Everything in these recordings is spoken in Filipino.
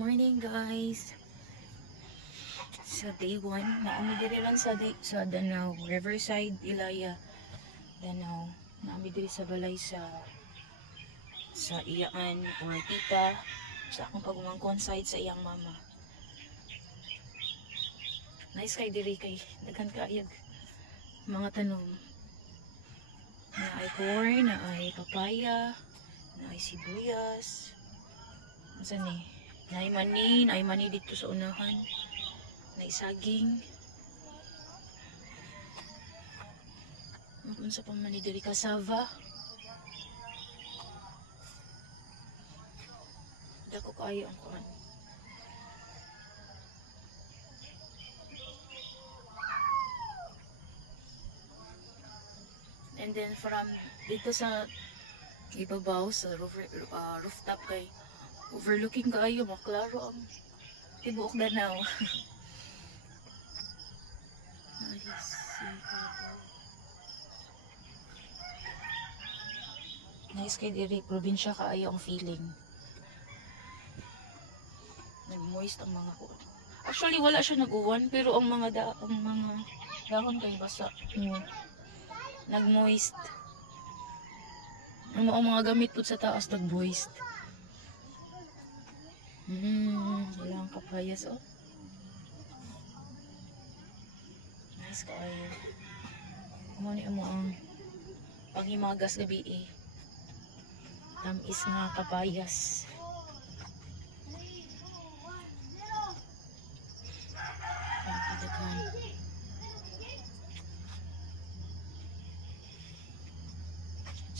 morning guys. Sa day 1, naami diri lang sa Danau, Riverside, Ilaya, Danau. Naami diri sa balay sa iyaan or tita sa akong pagumangkon side sa iyang mama. Nice kay diri kay daghan kaayag mga tanom. Na ay corn, na ay papaya, na ay sibuyas. Asa ni? Na ay mani dito sa unahan. Na saging. Unsa pa man ni diri kasava. Dako kaayo ang kuan. And then from dito sa ibabaw sa rooftop kay overlooking kaayo maklaro ang tibuok Danau. Nice kay diri probinsya kaayo ang feeling. Nag-moist ang mga kuan. Actually wala siya nag-uwan pero ang mga dahon kay basa. Nag-moist. Ang mga gamit po sa taas nag-moist. Ilang kapayas oh. Nice kaayo. Muna mo ang panghimagas gabi eh. Tamis nga kapayas.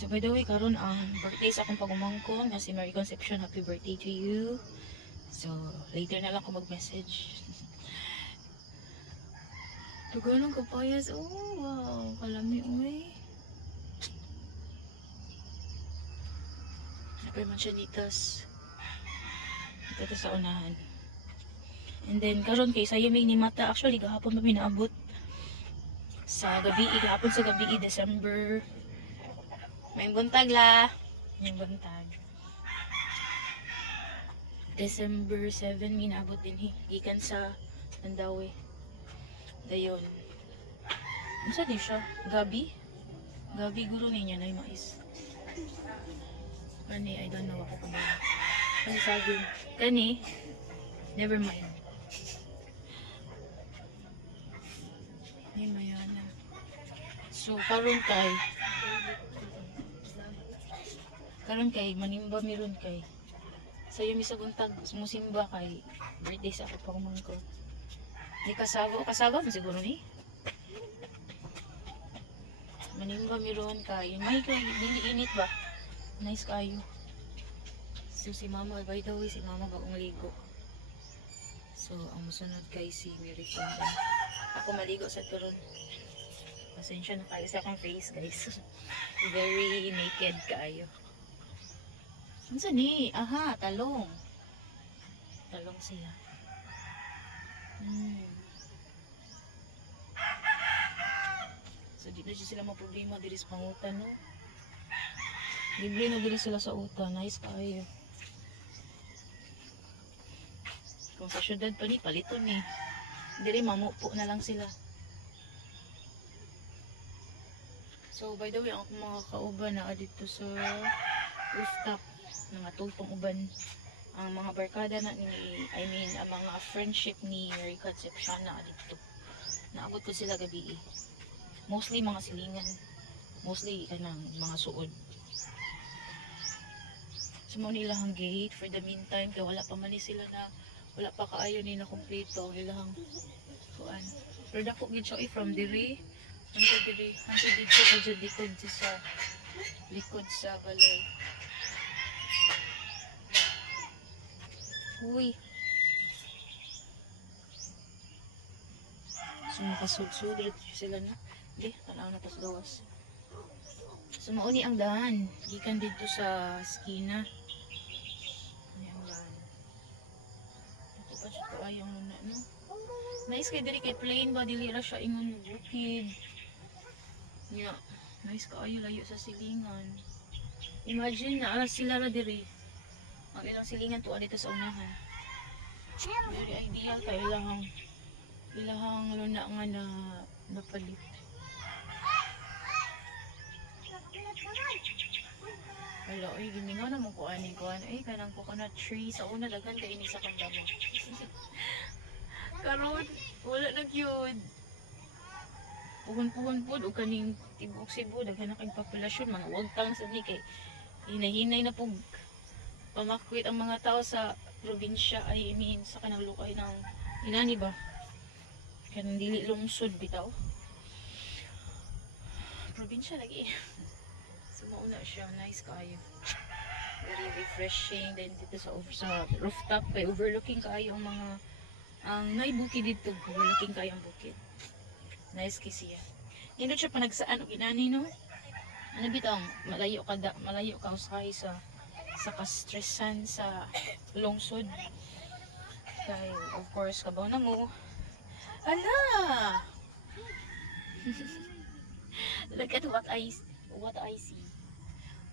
So by the way, karon ang birthday sa akong pagumangkon nga si Mary Conception, happy birthday to you. So later na lang ako mag-message. Tuganong kapayas. Oh wow, kalami uy. Napay mansyanitas. Ito sa unahan. And then karon kay sayo may ni mata. Actually gahapon pa minaabot. Sa gabi, gahapon sa gabi, December. May buntag la. May buntag. December 7 minaabot din gikan sa Landawe. Dayon. Unsa di siya? Gabi? Gabi guro niya na mais. Kani, I don't know ako pa ba. Kani sabi, kani, never mind. Ay, mayana. So, karon kay manimba meron kay sayo mi sa buntag musimba kay birthday sa ako pagumangkon. Di kasaba mo siguro ni manimba meron kay may kay dili init ba, nice kayo. So si mama, by the way, si mama bagong ligo. So ang musunod kay si Mary Conda. Ako maligo sa karon. Pasensya na kayo sa akong face guys. Very naked kayo. Unsa ni? Aha, talong. Talong siya. So di na sila problema diri sa pangutan no. Libre na diri sila sa utan, nice kayo. Kung sa syudad pa ni paliton ni. Diri mamupo na lang sila. So by the way, ang mga kauban na dito sa rooftop mga tulpong uban ang mga barkada na ni ang mga friendship ni Mary Conception na dito. Naabot ko sila gabi. Mostly mga silingan. Mostly kanang mga suod. So mo nila ang gate for the meantime kaya wala pa man sila na wala pa kaayo ni na kompleto ilang kuan. Pero dako gid siya from diri hangtod dito sa likod sa balay. Uy. So makasud-sud sila na. Di, tanaw na tas gawas. So mauni ang daan. Gikan dito sa skina. Ayan daan. Ito pa siya kaayang muna, no? Nice kay diri kay plain ba dili ra siya ingon bukid. Yeah. Nice kaayo layo sa silingan. Imagine na sila ra diri. Ang ilang silingan tuwa dito sa unahan. Very ideal ka ilahang luna nga na napalit. Wala, ay gimingaw na mo kuan ay kanang coconut tree sa una daghan kay ini sa kandamo. Karon wala na gyud. Puhon-puhon pud og kaning tibok Cebu daghan na kay populasyon mga wagtang sa ni kay hinahinay na pug pamakwit ang mga tao sa probinsya ay sa kanang lukay ng inani ba kanang dili lungsod bitaw probinsya lagi. So mauna siya, nice kayo, very refreshing. Then dito sa rooftop kay overlooking kayo ang mga may bukid dito, overlooking kayo ang bukid, nice kasi siya. Hindi siya panagsaan og inani no, ano bitaw malayo ka usahay sa kastresan sa lungsod kay of course kabaw na mo ala. Look at what I see.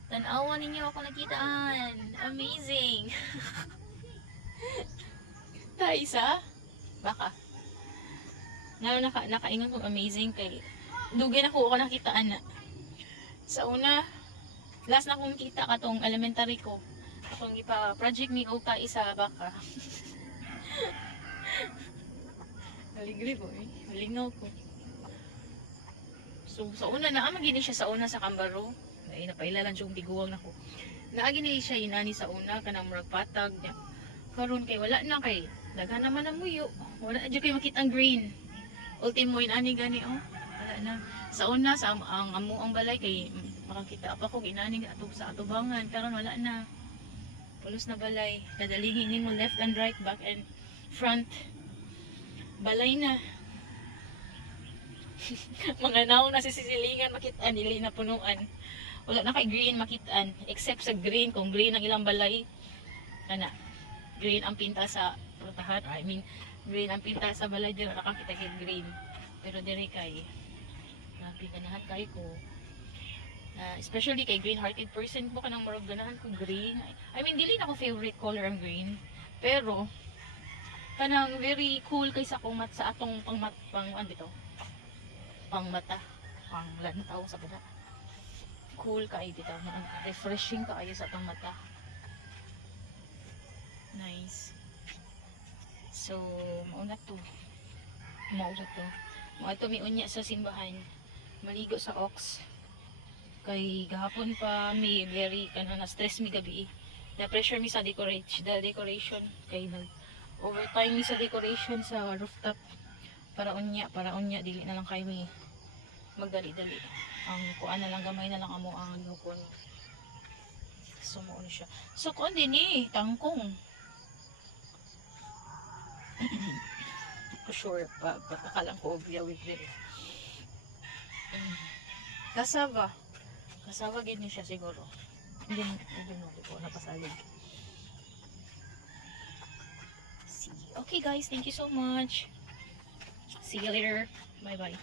Tanawa ninyo ako nakitaan, amazing. Ta isa baka nakaingon kong amazing kay dugay na ko nakitaan na sa una. Last na kong kita katong elementary ko. Akong ipa-project ni Oka isa baka. Haligri ko eh. Halingaw ko. So sa una na magini siya sa una sa Kambaro. Ay napailalan siyang tiguwang nako. Naagini siya inani sa una kanang murag patag niya. Karon kay wala na kay daghan naman ang muyo. Wala na jud kay makita ang green. Ultimo inani gani oh. Wala na. Sa una sa ang amuang balay kay makakita pa ko ginani ato sa atubangan karon wala na. Pulos na balay. Dadalingin nimo left and right, back and front. Balay na. Mga naong na sisilingan makitaan dili na punuan. Wala na kay green makitaan except sa green kung green ang ilang balay. Ana. Green ang pinta sa prutahan. I mean, green ang pinta sa balay dili nakakita kay green. Pero diri kay ganahan kay ko. Especially kay green-hearted person ko kanang murag ganahan ko green. I mean, dili na ko favorite color ang green. Pero kanang very cool kay sa akong sa atong pang bitaw. Pangmata, panglantaw sa bata. Cool kay bitaw, refreshing kaayo sa atong mata. Nice. So, mauna to. Mao to mi unya sa simbahan. Maligo sa Ox. Kay gahapon pa mi very na stress mi gabi. Na pressure mi sa decoration kay nag overtime mi sa decoration sa rooftop para unya dili na lang kay mi magdali-dali. Ang kuan na lang gamay na lang amo ang gihupon. So mo na siya. So kuan din tangkong. Sure pa patakalan ko obvious with it. Cassava gid ni siya siguro. Hindi ko napasalig. See. Okay guys, thank you so much. See you later. Bye bye.